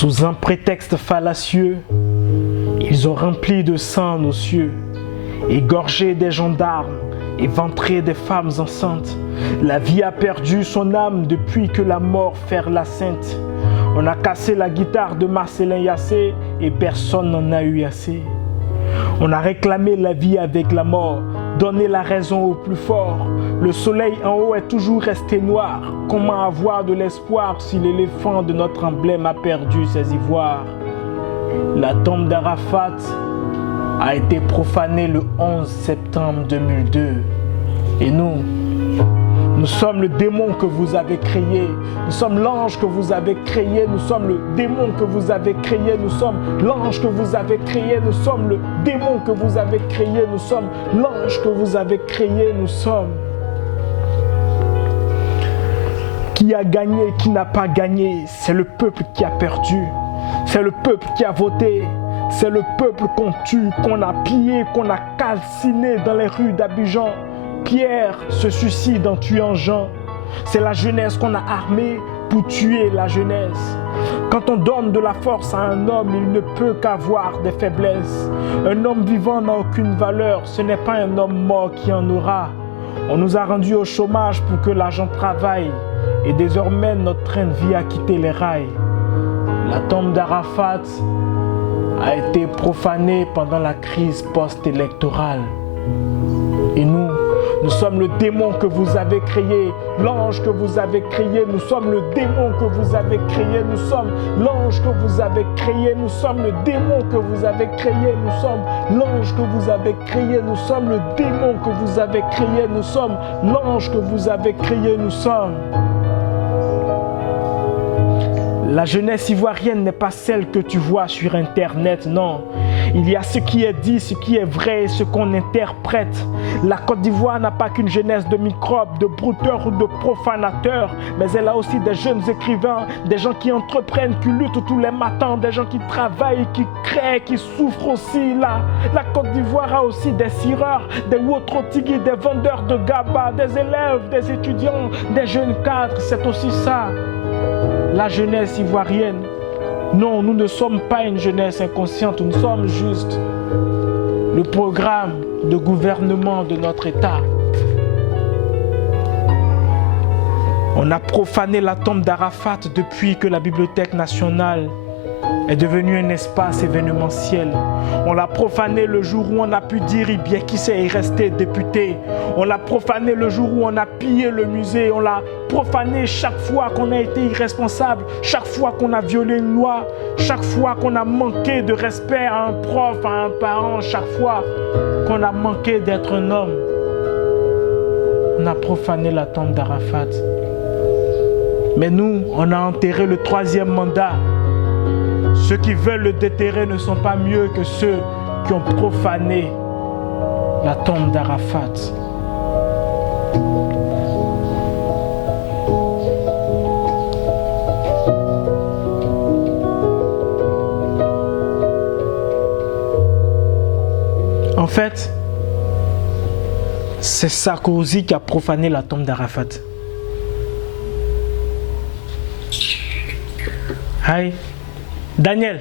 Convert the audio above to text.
Sous un prétexte fallacieux, ils ont rempli de sang nos cieux, égorgé des gendarmes, éventré des femmes enceintes. La vie a perdu son âme depuis que la mort fait la sainte. On a cassé la guitare de Marcellin Yassé et personne n'en a eu assez. On a réclamé la vie avec la mort, donné la raison au plus fort. Le soleil en haut est toujours resté noir. Comment avoir de l'espoir si l'éléphant de notre emblème a perdu ses ivoires? La tombe d'Arafat a été profanée le 11 septembre 2002. Et nous sommes le démon que vous avez créé. Nous sommes l'ange que vous avez créé. Nous sommes le démon que vous avez créé. Nous sommes l'ange que vous avez créé. Nous sommes le démon que vous avez créé. Nous sommes l'ange que vous avez créé. Nous sommes. Qui a gagné, qui n'a pas gagné? C'est le peuple qui a perdu. C'est le peuple qui a voté. C'est le peuple qu'on tue, qu'on a pillé, qu'on a calciné dans les rues d'Abidjan. Pierre se suicide en tuant Jean. C'est la jeunesse qu'on a armée pour tuer la jeunesse. Quand on donne de la force à un homme, il ne peut qu'avoir des faiblesses. Un homme vivant n'a aucune valeur, ce n'est pas un homme mort qui en aura. On nous a rendus au chômage pour que l'argent travaille. Et désormais, notre train de vie a quitté les rails. La tombe d'Arafat a été profanée pendant la crise post-électorale. Et nous sommes le démon que vous avez créé, l'ange que vous avez créé, nous sommes le démon que vous avez créé, nous sommes l'ange que vous avez créé, nous sommes le démon que vous avez créé, nous sommes l'ange que vous avez créé, nous sommes le démon que vous avez créé, nous sommes l'ange que vous avez créé, nous sommes. La jeunesse ivoirienne n'est pas celle que tu vois sur Internet, non. Il y a ce qui est dit, ce qui est vrai et ce qu'on interprète. La Côte d'Ivoire n'a pas qu'une jeunesse de microbes, de brouteurs ou de profanateurs, mais elle a aussi des jeunes écrivains, des gens qui entreprennent, qui luttent tous les matins, des gens qui travaillent, qui créent, qui souffrent aussi. La Côte d'Ivoire a aussi des cireurs, des Wotrotigui, des vendeurs de gaba, des élèves, des étudiants, des jeunes cadres, c'est aussi ça. La jeunesse ivoirienne. Non, nous ne sommes pas une jeunesse inconsciente, nous sommes juste le programme de gouvernement de notre État. On a profané la tombe d'Arafat depuis que la Bibliothèque nationale est devenue un espace événementiel. On l'a profané le jour où on a pu dire bien qui s'est resté député. On l'a profané le jour où on a pillé le musée. On l'a profané chaque fois qu'on a été irresponsable, chaque fois qu'on a violé une loi, chaque fois qu'on a manqué de respect à un prof, à un parent, chaque fois qu'on a manqué d'être un homme. On a profané la tombe d'Arafat. Mais nous, on a enterré le 3e mandat. Ceux qui veulent le déterrer ne sont pas mieux que ceux qui ont profané la tombe d'Arafat. En fait, c'est Sarkozy qui a profané la tombe d'Arafat. Aïe. Daniel,